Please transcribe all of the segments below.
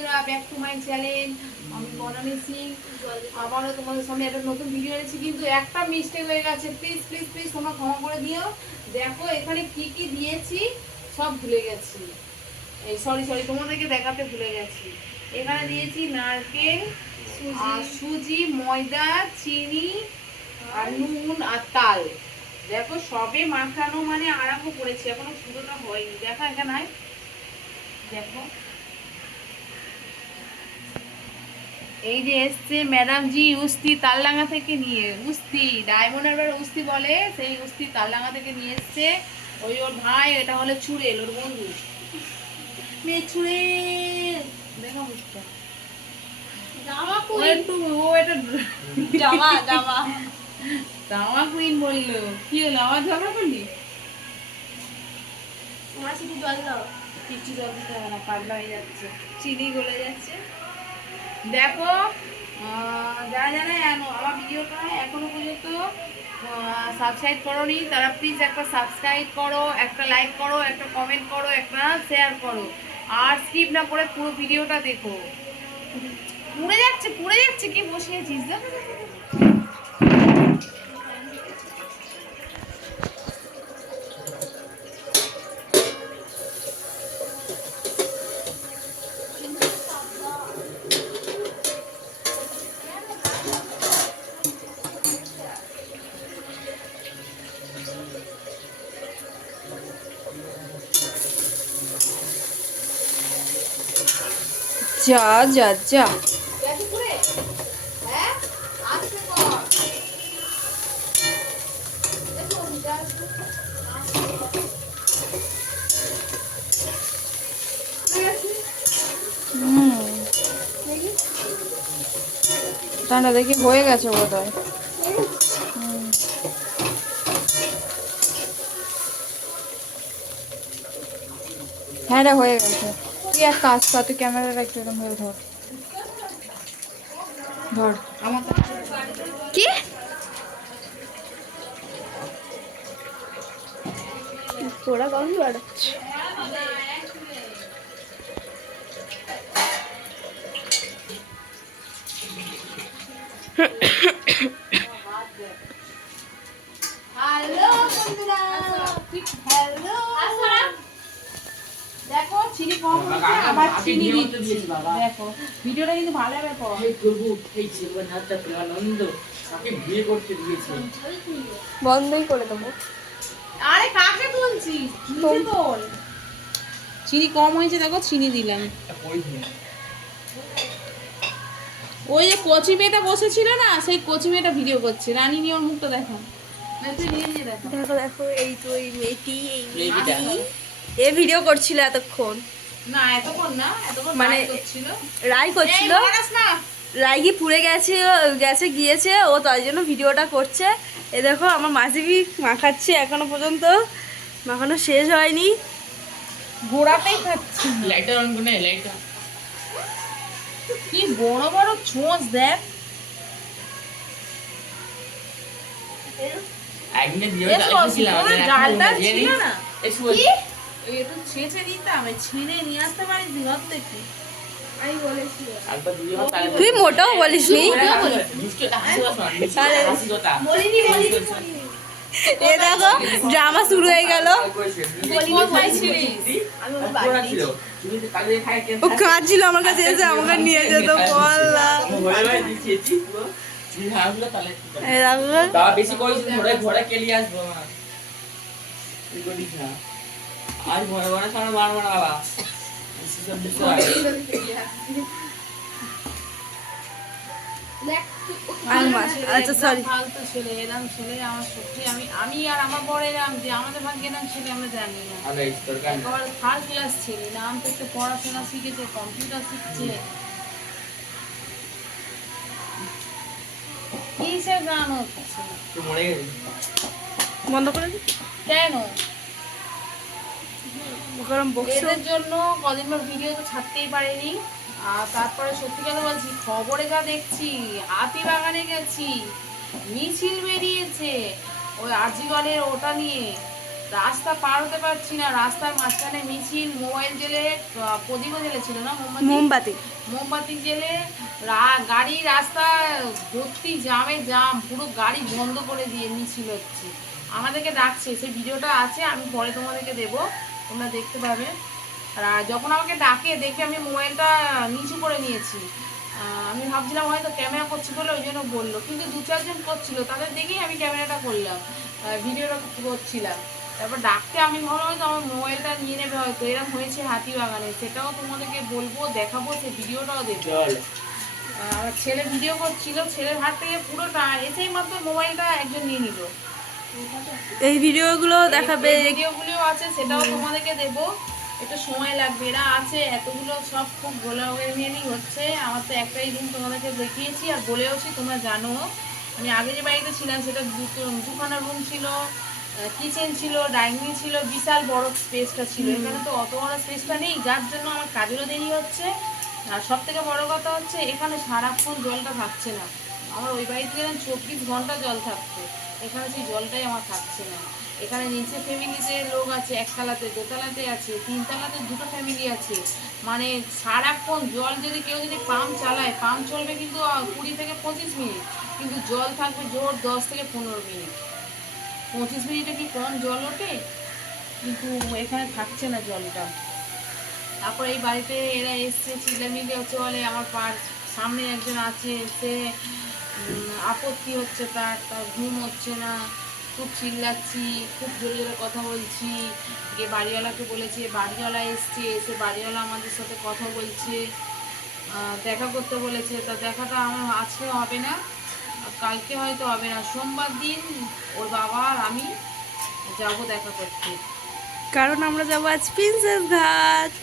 বন্ধুরা back to my channel আমি বনানী সিং। আবারও তোমাদের সামনে একটা নতুন ভিডিও এনেছি কিন্তু একটা মিস্টেক হয়ে গেছে। প্লিজ প্লিজ প্লিজ তোমরা ক্ষমা করে দিও। দেখো এখানে কি কি দিয়েছি সব ভুলে গেছি। এই সরি সরি তোমাদেরকে দেখাতে ভুলে গেছি। এখানে দিয়েছি নারকেল সুজি। ময়দা চিনি আর নুন আর তাল। দেখো সবে মাখানো মানে আরম্ভ করেছি এখনও পুরোটা হয়নি। দেখো এখানে দেখো। এই যে এসছে ম্যাডাম জি উস্তি তালডাঙ্গা থেকে নিয়ে উস্তি ডায়মন্ড হারবার উস্তি বলে সেই উস্তি তালডাঙ্গা থেকে নিয়ে এসছে। ওই ওর ভাই এটা হলো চুড়েল ওর বন্ধু। মেয়ে চুড়েল। দেখো মুখটা। জামা জামা জামা। জামা কুইন বলল। কি হলো আমার ঝগড়া করলি? জল দাও। কিচ্ছু জল দিতে হবে না পাতলা হয়ে যাচ্ছে। চিনি গলে যাচ্ছে। দেখো যারা যারা আমার ভিডিওটা এখনও পর্যন্ত সাবস্ক্রাইব করোনি, তারা প্লিজ একটা সাবস্ক্রাইব করো, একটা লাইক করো, একটা কমেন্ট করো, একটা শেয়ার করো। আর স্কিপ না করে পুরো ভিডিওটা দেখো। পুড়ে যাচ্ছে পুড়ে যাচ্ছে, কি বসিয়েছিস? দেখো। যা যা যা। ঠান্ডা দেখি হয়ে গেছে বোধ হয় হ্যাঁ হয়ে গেছে। তুই এক কাজ কর তুই ক্যামেরাটা একটু এরকম ভাবে ধর। ধর। আমার কি? পোড়া গন্ধ বাড়াচ্ছে হ্যালো বন্ধুরা। হ্যালো দেখো চিনি কম হয়েছে আবার চিনি দিচ্ছি। দেখো ভিডিওটা কিন্তু ভালো হবে পর। এই প্রভু এই জীবনাথ প্রেমানন্দ তাকে বিয়ে করতে দিয়েছে। বন্ধই করে দেবো। আরে কাকে তুলছি নিচে তোল। চিনি কম হয়েছে দেখো চিনি দিলাম। ওই যে কচি মেয়েটা বসেছিল না সেই কচি মেয়েটা ভিডিও করছে। রানী নিয়ে ওর মুখটা দেখো। দেখো দেখো এই তো এই মেয়েটি এই মেয়েটা। এ ভিডিও করছিল এতক্ষণ। না এতক্ষণ না এতক্ষণ মানে করছিল। রাই রাইগি পুড়ে গেছে গেছে গিয়েছে ও জন্য ভিডিওটা করছে। এ দেখো আমার মাসিবি মাখাচ্ছে এখনও পর্যন্ত। মাখানো শেষ হয়নি। গোড়াটাই খাচ্ছি। লাইটার অন করে লাইটার কি বড় বড় দেখ। একদিনে দিয়ে না। এসো এ তো ছেঁচে দিতাম এই নিয়ে আসতে পারিস ঘর থেকে আমি বলেছি তুই মোটাও বলিস নি এ দেখো ড্রামা শুরু হয়ে গেল ও কাঁদছিল আমার কাছে এসে আমাকে নিয়ে যেত বললা বেশি কইছিস ঘরে ঘরে কেলি আসব আজ বাবা। আচ্ছা সরি ফালতু ছেলে এরম ছেলে আমার সত্যি আমি আমি আর আমার বড় এরম যে আমাদের ভাগ্যে এরম ছেলে আমরা জানি না। আমরা এই দরকার নেই। আবার থার্ড ক্লাস ছেলে নাম থেকে পড়াশোনা শিখেছে কম্পিউটার শিখছে। কিসের গান হচ্ছে মরে গেছিস বন্ধ করে কেন? এদের জন্য কদিন পর ভিডিও তো ছাড়তেই পারিনি। আর তারপরে সত্যি কথা বলছি খবরে যা দেখছি হাতি বাগানে গেছি মিছিল বেরিয়েছে। ওই আজিগলের ওটা নিয়ে রাস্তা পার হতে পারছি না রাস্তার মাঝখানে মিছিল মোবাইল জেলে প্রদীপও না মোমবাতি? মোমবাতি। মোমবাতি জেলে গাড়ি রাস্তা ভর্তি জামে জাম পুরো গাড়ি বন্ধ করে দিয়ে মিছিল হচ্ছে। আমাদেরকে ডাকছে সেই ভিডিওটা আছে আমি পরে তোমাদেরকে দেব। তোমরা দেখতে পাবে। আর যখন আমাকে ডাকে দেখে আমি মোবাইলটা নিচু করে নিয়েছি। আমি ভাবছিলাম হয়তো ক্যামেরা করছি বলে ওই জন্য বলল। কিন্তু দু চারজন করছিল তাদের দেখেই আমি ক্যামেরাটা করলাম। ভিডিওটা করছিলাম। তারপর ডাকতে আমি ভাবলাম হয়তো আমার মোবাইলটা নিয়ে নেবে হয়তো। এরকম হয়েছে হাতি বাগানে সেটাও তোমাদেরকে বলব দেখাবো সেই ভিডিওটাও দেখব। আমার ছেলে ভিডিও করছিল ছেলের হাত থেকে পুরোটা এসেই মাত্র মোবাইলটা একজন নিয়ে নিল। এই ভিডিওগুলো দেখাবে ভিডিওগুলিও আছে সেটাও তোমাদেরকে দেব। একটু সময় লাগবে এরা আছে এতগুলো সব খুব গোলাগুলি হচ্ছে। আমার তো একটাই রুম তোমাদেরকে দেখিয়েছি আর বলেওছি তোমরা জানো। আমি আগে যে বাড়িতে ছিলাম সেটা দুটো দুখানা রুম ছিল কিচেন ছিল ডাইনিং ছিল বিশাল বড় স্পেসটা ছিল। এখানে তো অত বড় স্পেসটা নেই যার জন্য আমার কাজেরও দেরি হচ্ছে। আর সব থেকে বড় কথা হচ্ছে এখানে সারাক্ষণ জলটা থাকছে না। আমার ওই বাড়িতে গেলাম চব্বিশ ঘণ্টা জল থাকতো। এখানে সেই জলটাই আমার থাকছে না। এখানে নিচে ফ্যামিলিতে লোক আছে, একতলাতে, দোতলাতে আছে, তিনতলাতে দুটো ফ্যামিলি আছে। মানে সারাক্ষণ জল যদি কেউ যদি পাম্প চালায় পাম্প চলবে কিন্তু কুড়ি থেকে পঁচিশ মিনিট। কিন্তু জল থাকবে জোর দশ থেকে পনেরো মিনিট। পঁচিশ মিনিটে কি কম জল ওঠে? কিন্তু এখানে থাকছে না জলটা। তারপর এই বাড়িতে এরা এসছে, চিল্লামিল্লি হচ্ছে বলে আমার পার সামনে একজন আছে, সে আপত্তি হচ্ছে তার তার ঘুম হচ্ছে না খুব চিল্লাচ্ছি খুব জোরে জোরে কথা বলছি। গিয়ে বাড়িওয়ালাকে বলেছে বাড়িওয়ালা এসছে এসে বাড়িওয়ালা আমাদের সাথে কথা বলছে। দেখা করতে বলেছে। তা দেখাটা আমার আজকে হবে না কালকে হয়তো হবে না। সোমবার দিন ওর বাবা আর আমি যাব দেখা করতে। কারণ আমরা যাব আজ প্রিন্সেস ঘাট।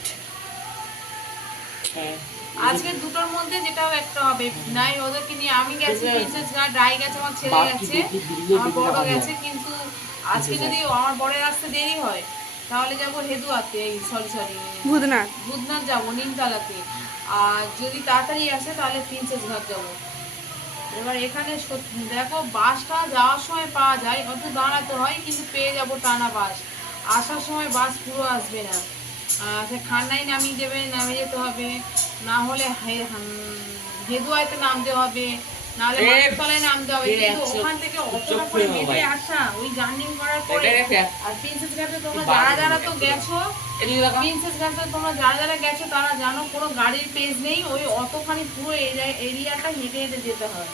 হ্যাঁ। আজকে দুটোর মধ্যে যেটাও একটা হবে। নাই ওদেরকে নিয়ে আমি গেছি প্রিন্সেস ঘাট রাই গেছে আমার ছেলে গেছে আমার বড় গেছে কিন্তু আজকে যদি আমার বড়ের আসতে দেরি হয় তাহলে যাব হেদুয়াতে সরি সরি ভূতনাথ। বুধনাথ যাব নিমতলাতে। আর যদি তাড়াতাড়ি আসে তাহলে প্রিন্সেস ঘাট যাব। এবার এখানে সত্যি দেখো বাসটা যাওয়ার সময় পাওয়া যায় অত দাঁড়াতে হয় কিন্তু পেয়ে যাব টানা বাস। আসার সময় বাস পুরো আসবে না। খান্নাই নামিয়ে দেবে নামে যেতে হবে। না হলে হে- হাম, হেদুয়াতে নামতে হবে। নাহলে নামতে হবে। কিন্তু ওখান থেকে অতটা করে হেঁটে আসা ওই জার্নি করার পরে আর প্রিন্সেস ঘাটে তোমরা যারা যারা তো গেছো প্রিন্সেস ঘাটে তোমরা যারা যারা গেছো তারা জানো কোনো গাড়ির পেজ নেই। ওই অতখানি পুরো এরিয়াটা হেঁটে হেঁটে যেতে হয়।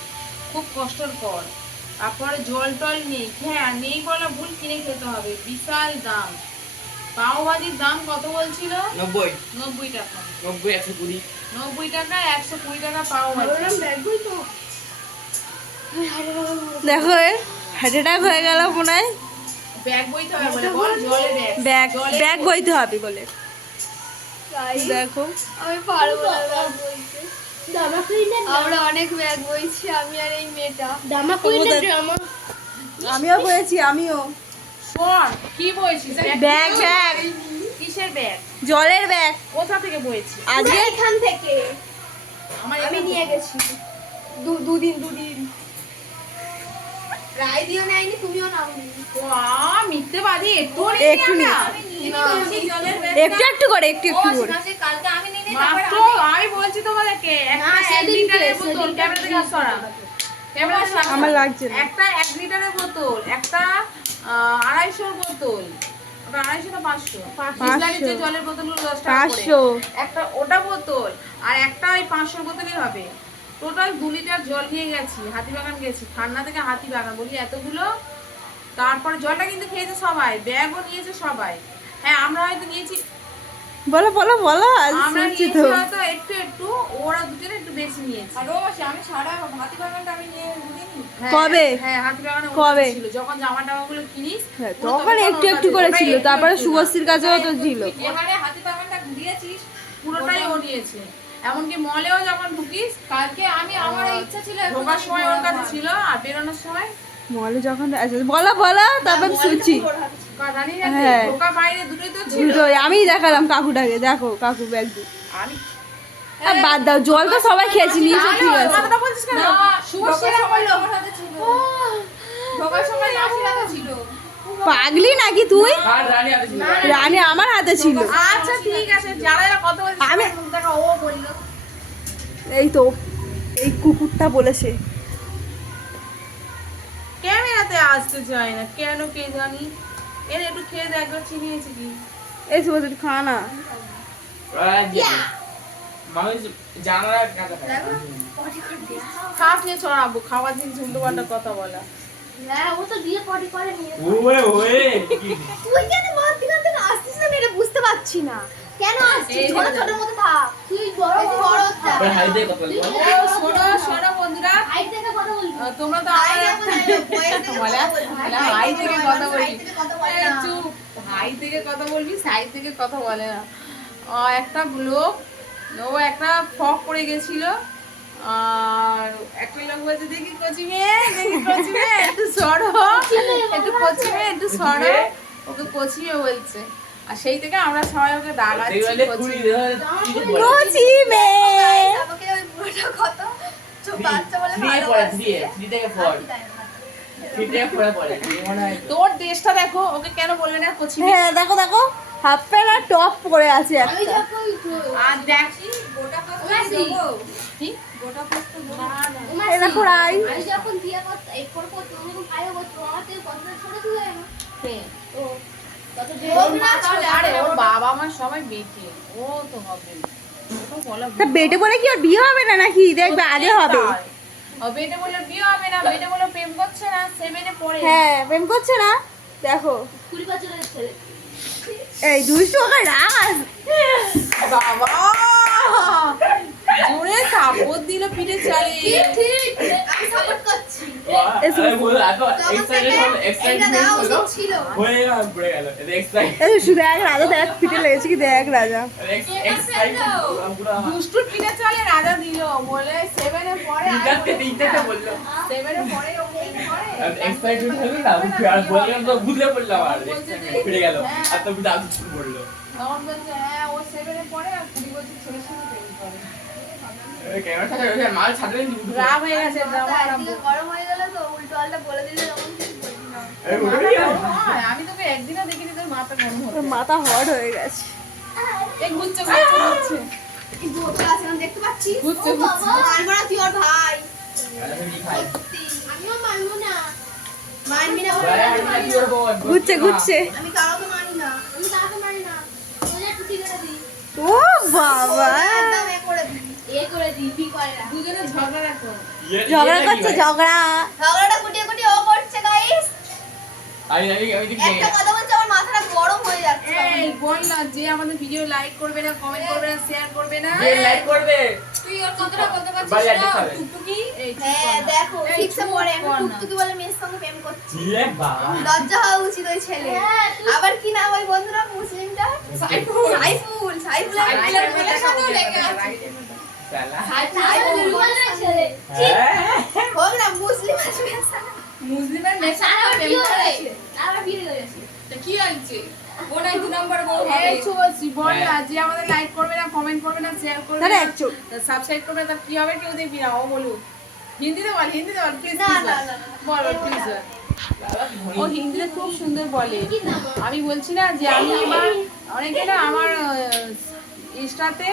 খুব কষ্টকর তারপরে জল টল নেই। হ্যাঁ নেই বলা ভুল কিনে খেতে হবে। বিশাল দাম। পাও ভাজির দাম কত বলছিল? নব্বই। নব্বই টাকা। নব্বই একশো কুড়ি। নব্বই টাকা একশো কুড়ি টাকা পাও ভাজি দেখো হার্ট অ্যাটাক হয়ে গেল মনে হয়। ব্যাগ বইতে হবে বলে বল জলে ব্যাগ। ব্যাগ বইতে হবে বলে। দেখো। আমি পারব না বইতে। আমরা অনেক ব্যাগ বইছি আমি আর এই মেয়েটা। ড্রামা আমিও বলেছি আমিও। শোন কি বইছিস? Bag bag. কিসের ব্যাগ? জলের ব্যাগ। কোথা থেকে বইছি আজকে? এখান থেকে। আমার আমি নিয়ে গেছি। দু দুদিন দুদিন। রায় দিও নেয়নি তুমিও নাওনি। মিথ্যেবাদী একটু একটু নি। একটু একটু করে একটু একটু করে। কালকে আমি নিয়ে আমি বলছি তোমাদেরকে একটা ক্যামেরা থেকে সরা। আমার লাগছে একটা এক লিটারের বোতল একটা আড়াইশোর বোতল। জলের বোতলগুলো দশ টাকা একটা ওটা বোতল আর একটা ওই পাঁচশো বোতলই হবে। টোটাল দু লিটার জল নিয়ে গেছি হাতিবাগান গেছি। ঠান্ডা থেকে হাতিবাগান বলি এতগুলো। তারপরে জলটা কিন্তু খেয়েছে সবাই ব্যাগও নিয়েছে সবাই। হ্যাঁ আমরা হয়তো নিয়েছি বলো বলো বলো আজ শুনছি তো। একটু একটু ওরা দুজনে একটু বেশি নিয়েছে। আর ও আমি সারা হাতিবাগানটা আমি নিয়ে হ্যাঁ, কবে? হ্যাঁ কবে? যখন জামা টামা কিনিস হ্যাঁ, তখন একটু একটু করে ছিল তারপরে। শুভশ্রীর কাছেও তো ছিল। ঘুরিয়েছিস পুরোটাই ও নিয়েছে। এমনকি মলেও যখন ঢুকিস কালকে আমি আমার ইচ্ছা ছিল ঢোকার সময় ওর কাছে ছিল আর বেরোনোর সময়? মলে যখন আচ্ছা, বলো বলো তারপর শুনছি। হ্যাঁ। দুটোই আমি দেখালাম কাকুটাকে। দেখো কাকু ব্যাগ আমি আর বাদ দাও জল তো সবাই খেয়েছি ঠিক আছে। পাগলি নাকি তুই? রানী আমার হাতে ছিল। আচ্ছা ঠিক আছে। যারা যারা কথা বলছে আমি- ও বলল। এই তো এই কুকুরটা বলেছে। ক্যামেরাতে আসতে চায় না। কেন কে জানি? এর একটু খেয়ে দেখ একবার চিনিয়েছে কি এই খা না। খাওয়ার পাল্টা কথা বলা। হ্যাঁ এটা বুঝতে পারছি না। কেন আসছিস? ছোট ছোট মতো থাক। তুই বড় বড় বন্ধুরা। কথা তোমরা তো হাই থেকে কথা বলবি। বলে। চুপ হাই থেকে কথা বলবি সাই থেকে কথা বলে না। একটা লোক ও একটা ফক পড়ে গেছিল। আর একটা লোক বলছে দেখি কচি দেখি কচি একটু সরো একটু কচি একটু সরো। ওকে কচি বলছে। আর সেই থেকে আমরা সবাই ওকে দাগাচ্ছি দেখলে কচি কুড়ি মেয়ে। দেওয়া কচি মেয়ে। আমাকে ওই বুড়োটা কত চুপ বাচ্চা বলে দিয়ে পড়ে ভালোবাসে। দিয়ে থ্রি থেকে ফোর থ্রি থেকে ফোরে পড়ে তো। তোর দেশটা দেখো ওকে কেন বলবে না? কচি হ্যাঁ দেখো দেখো। হাফ প্যান্ট আর টপ পরে আছে একটা। আর দেখি। গোটা উমাসি, কি? গোটা পোস্ত না না। উমাসি, দেখো রাই। আমি যখন দিয়ে করতে এই করে করতে আমি যখন পায়ে করতে আমার থেকে কতটা ছোট ছিল জানো? ও কত যে ওর তাহলে আরে ওর বাবা মা সবাই বেঁচে। ও তো হবে। না। তো বেটে বলে কি আর বিয়ে হবে না নাকি? দেখবে আগে হবে। ও বেটে বলে বিয়ে হবে না বেটে বলে প্রেম করছে না সেভেনে পড়ে। হ্যাঁ প্রেম করছে না? দেখো। কুড়ি বছরের ছেলে। এই দুইশো টাকা রাগ বাবা! জোরে কাপড় দিল পিঠে চালে। ঠিক ঠিক আমি সাপোর্ট করছি। হয়ে শুধু দেখ রাজা দেখ পিঠে লেগেছে কি দেখ রাজা। দুষ্টুর পিঠে চালে রাজা দিল বলে সেভেনে পড়ে আর হলো না বললাম তো পড়লাম আর। ফিরে গেল। আর তো বুঝে বলল। তখন বলছে হ্যাঁ ও সেভেনে পড়ে মাথা হট হয়ে গেছে। ঘুরছে ঘুরছে ঘুরছে। দেখতে পাচ্ছি। ঘুরছে, ওর ভাই। আমিও মারবো না। ঘুরছে ঘুরছে ও বাবা। ঝগড়া করছে ঝগড়া। ঝগড়াটা কুটিয়ে কুটিয়ে ও করছে গাইস আমি আমি আমি দেখি। একটা কথা বলছে আমার মাথাটা গরম হয়ে যাচ্ছে। এই বল না যে আমাদের ভিডিও লাইক করবে না কমেন্ট করবে না শেয়ার করবে না। যে লাইক করবে তুই ওর কথাটা বলতে পারছিস বাড়ি না খাবে। টুকটুকি? হ্যাঁ দেখো ঠিকসে পড়ে আমি টুকটুকি বলে মেয়ের সঙ্গে প্রেম করছি। ইয়ে বাবা লজ্জা হওয়া উচিত ওই ছেলে। আবার কি নাম ওই বন্ধুরা মুসলিমটা? সাইফুল। সাইফুল। সাইফুল সাথেও রাখো, লেগে আছে। রাইটের মধ্যে। শালা সাইফুল বলে ছেলে হোক না মুসলিম আসবে মুসলিমের মেয়ের সাথে বিয়ে করেছে। গেছে বিয়ে গেছে কি হয়েছে? এই চুপ আছি, বল না, যে আমাদের লাইক করবে না কমেন্ট করবে না শেয়ার করবে না এক সাবস্ক্রাইব করবে না কি হবে কেউ দেখবি না ও বলুক হিন্দিতে বল হিন্দিতে বল প্লিজ না, না, না, না। বল প্লিজ ও হিন্দিতে খুব সুন্দর বলে আমি বলছি না যে আমি এবার অনেকে না আমার ইনস্টাতে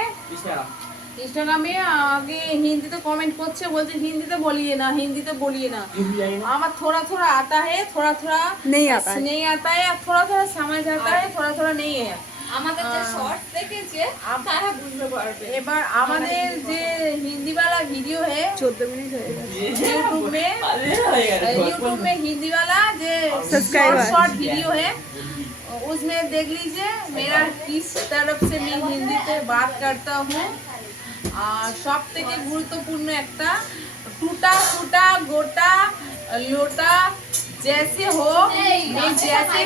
ইনস্টাগ্রামে আগে হিন্দিতে কমেন্ট করছে বলছে হিন্দিতে বলিয়ে না হিন্দিতে বলিয়ে না। আমার থোড়া থোড়া আতা হে থোড়া থোড়া নেই আতা নেই আতা হে থোড়া থোড়া সমাজ আতা হে থোড়া থোড়া নেই হে। আমাদের যে শর্ট দেখেছে তারা বুঝতে পারবে। এবার আমাদের যে হিন্দিওয়ালা ভিডিও হে 14 মিনিট হয়ে গেছে। ইউটিউব মে ইউটিউব মে হিন্দিওয়ালা যে শর্ট ভিডিও হে उसमें देख लीजिए मेरा किस तरफ से मैं हिंदी पे बात करता हूँ সব থেকে গুরুত্বপূর্ণ একটা টুটা ফুটা গোটা লোটা जैसे हो मैं जैसे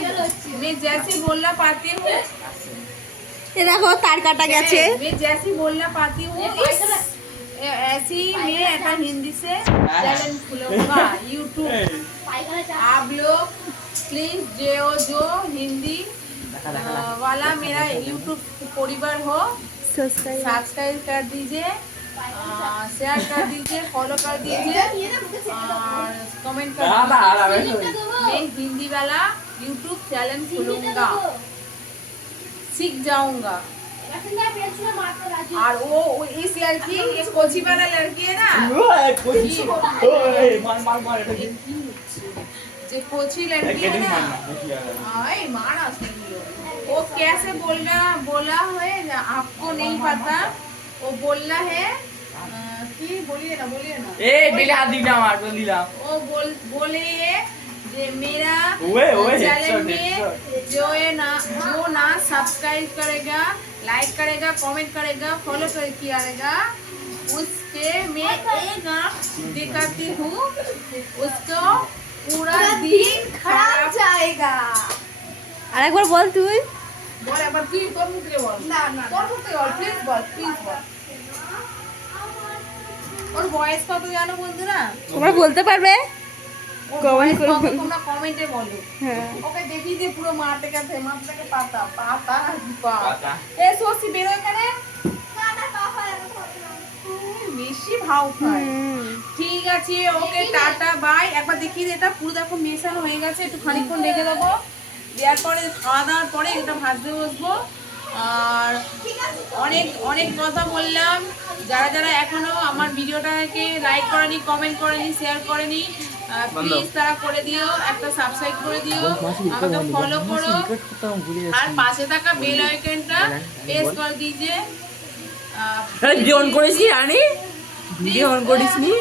मैं जैसे बोलना पाती हूँ এ দেখো তার কাটা গেছে मैं जैसी बोलना पाती हूँ इस- ऐसी मैं ऐसा हिंदी से चैनल खुलूंगा यूट्यूब পায়খানা চা आप लोग प्लीज जो जो हिंदी দেখা দেখা अ, वाला मेरा यूट्यूब परिवार हो সাবস্ক্রাইব सब्सक्राइब कर दीजिए शेयर कर दीजिए फॉलो कर दीजिए और कमेंट कर दीजिए मैं हिंदी वाला यूट्यूब चैनल खोलूँगा सीख जाऊँगा और वो इस लड़की ये कोची वाला लड़की है ना ये कोची लड़की है ना मारा वो कैसे बोला बोला है ना आपको नहीं पता वो बोला है अ, कि बोलिए ना बोलिए ना এ, দিলে হাত দিলাম আর, বল দিলাম। वो बोल बोले ये जे मेरा ओए, ओए, चैनल headshot, में headshot। जो है ना जो ना सब्सक्राइब करेगा लाइक करेगा कमेंट करेगा फॉलो कर किया रहेगा उसके मैं एक आँख दिखाती हूँ उसको पूरा दिन खराब জায়গা আরেকবার বল তুই বল একবার তুই তোর মুখ দিয়ে বল। না, না, তোর মুখ দিয়ে বল প্লিজ বল প্লিজ বল। ওর বয়স কত জানো বন্ধুরা? তোমরা বলতে পারবে? ওর করে তোমরা কমেন্টে বলো। হ্যাঁ। ওকে দেখি যে পুরো মাঠে গেছে মাঠ পাতা পাতা পাতা। এ সসি বেরো এখানে। উম, বেশি ভাও খায়। ঠিক আছে ওকে টাটা বাই একবার দেখিয়ে দে এটা পুরো দেখো মেশানো হয়ে গেছে একটু খানিকক্ষণ রেখে দেবো। দেওয়ার পরে খাওয়া দাওয়ার পরে এটা ভাজতে বসবো। আর অনেক অনেক কথা বললাম। যারা যারা এখনও আমার ভিডিওটাকে লাইক করেনি কমেন্ট করেনি শেয়ার করেনি প্লিজ তারা করে দিও একটা সাবস্ক্রাইব করে দিও। আমাকে ফলো করো। আর পাশে থাকা বেল। আইকনটা প্রেস করে দিয়েছে। ভিডিও অন করেছি রানী ভিডিও অন করিস নি?